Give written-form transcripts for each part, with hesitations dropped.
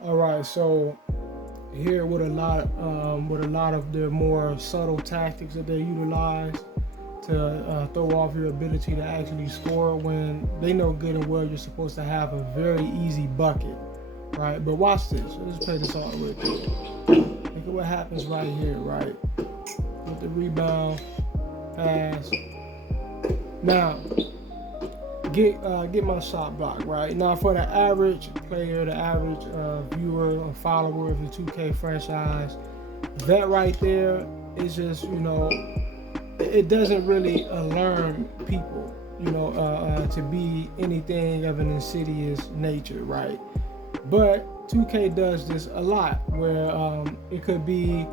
All right, so here with a lot of the more subtle tactics that they utilize to throw off your ability to actually score when they know good and well you're supposed to have a very easy bucket, right? But watch this. Let's play this all real quick. Look at what happens right here, right? With the rebound, pass. Now, get my shot block right. Now, for the average player, the average viewer or follower of the 2K franchise, that right there is just it doesn't really alarm people, to be anything of an insidious nature, right? But 2K does this a lot, where it could be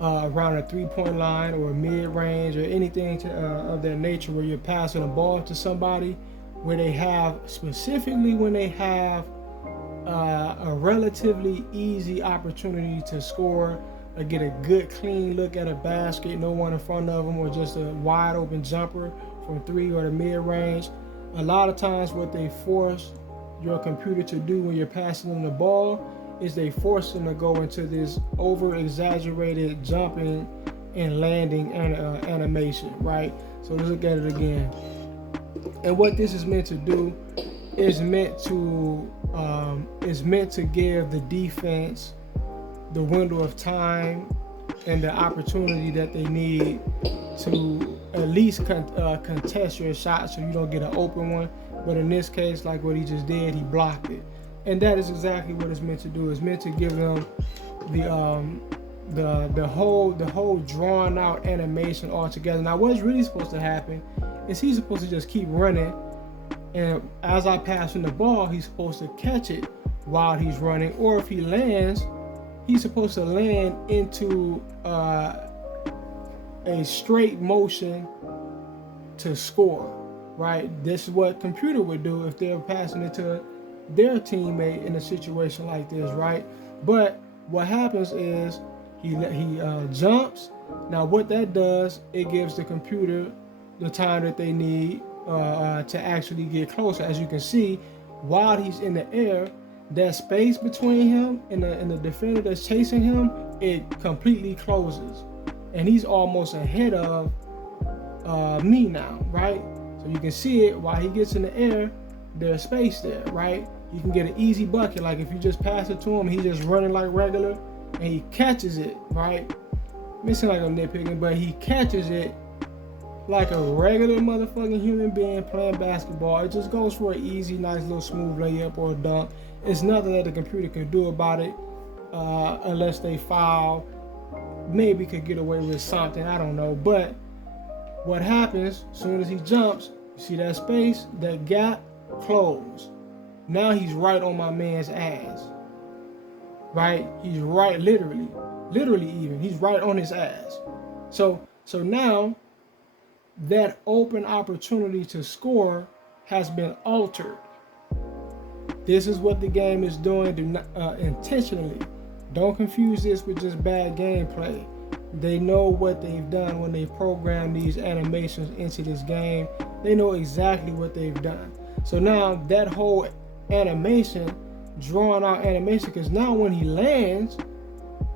around a three-point line or mid-range or anything of that nature, where you're passing a ball to somebody, where they have specifically when they have a relatively easy opportunity to score or get a good clean look at a basket, no one in front of them, or just a wide open jumper from three or the mid-range. A lot of times what they force your computer to do when you're passing them the ball is they force them to go into this over exaggerated jumping and landing animation, right? So let's look at it again. And what this is meant to do is meant to give the defense the window of time and the opportunity that they need to at least contest your shot, so you don't get an open one. But in this case, like what he just did, he blocked it, and that is exactly what it's meant to do. It's meant to give them the whole drawn out animation all together. Now, what's really supposed to happen is he's supposed to just keep running, and as I pass him the ball, he's supposed to catch it while he's running, or if he lands, he's supposed to land into a straight motion to score, right? This is what computer would do if they're passing it to their teammate in a situation like this, right? But what happens is he jumps. Now what that does, it gives the computer the time that they need to actually get closer. As you can see, while he's in the air, that space between him and the defender that's chasing him, it completely closes, and he's almost ahead of me now, right? So you can see it while he gets in the air, there's space there, right? You can get an easy bucket, like if you just pass it to him, he's just running like regular, and he catches it, right? Missing like a nitpicking, but he catches it like a regular motherfucking human being playing basketball. It just goes for an easy, nice little smooth layup or a dunk. It's nothing that the computer can do about it, unless they foul. Maybe could get away with something, I don't know. But what happens as soon as he jumps, you see that space, that gap, closed. Now he's right on my man's ass, right? He's right, literally even. He's right on his ass. So now that open opportunity to score has been altered. This is what the game is doing intentionally. Don't confuse this with just bad gameplay. They know what they've done when they program these animations into this game. They know exactly what they've done. So now that whole animation, drawn out animation, because now when he lands,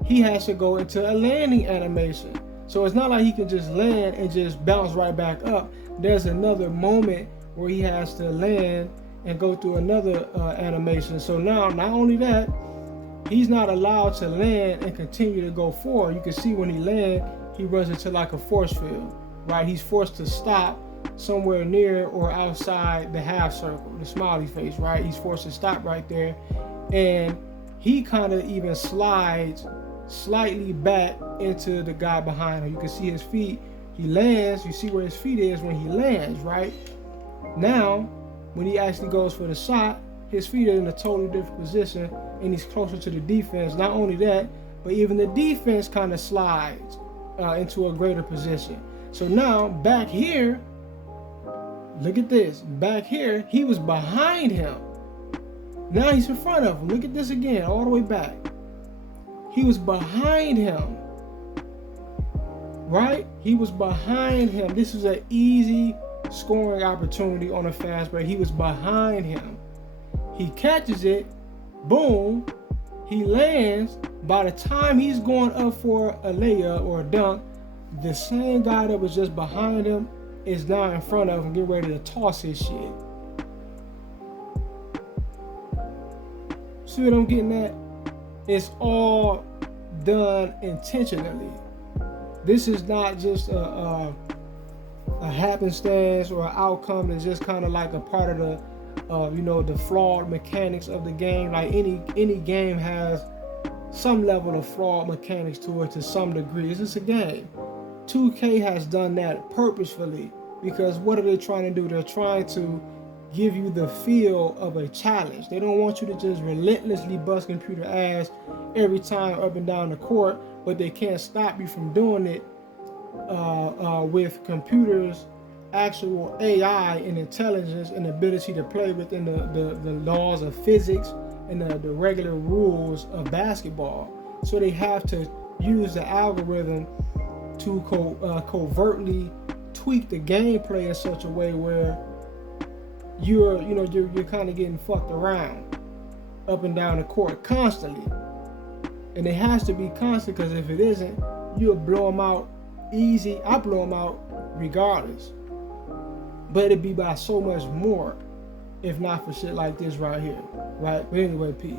he has to go into a landing animation. So it's not like he can just land and just bounce right back up. There's another moment where he has to land and go through another animation. So now, not only that, he's not allowed to land and continue to go forward. You can see when he lands, he runs into like a force field, right? He's forced to stop somewhere near or outside the half circle, the smiley face, right? He's forced to stop right there. And he kind of even slides slightly back into the guy behind him. You can see his feet. He lands. You see where his feet is when he lands, right? Now, when he actually goes for the shot, his feet are in a totally different position, and he's closer to the defense. Not only that, but even the defense kind of slides into a greater position. So now, back here, look at this. Back here, he was behind him. Now he's in front of him. Look at this again, all the way back. He was behind him, right? He was behind him. This was an easy scoring opportunity on a fast break. He was behind him. He catches it, boom, He lands. By the time he's going up for a layup or a dunk, the same guy that was just behind him is now in front of him, getting ready to toss his shit. See what I'm getting at? It's all done intentionally. This is not just a happenstance or an outcome that's just kind of like a part of the flawed mechanics of the game. Like any game has some level of flawed mechanics to it to some degree. It's just a game. 2K has done that purposefully because what are they trying to do? They're trying to give you the feel of a challenge. They don't want you to just relentlessly bust computer ass every time up and down the court, but they can't stop you from doing it with computers, actual AI and intelligence and ability to play within the laws of physics and the regular rules of basketball. So they have to use the algorithm to covertly tweak the gameplay in such a way where you're kind of getting fucked around up and down the court constantly. And it has to be constant, because if it isn't, you'll blow them out easy. I blow them out regardless. But it'd be by so much more if not for shit like this right here, right? But anyway, peace.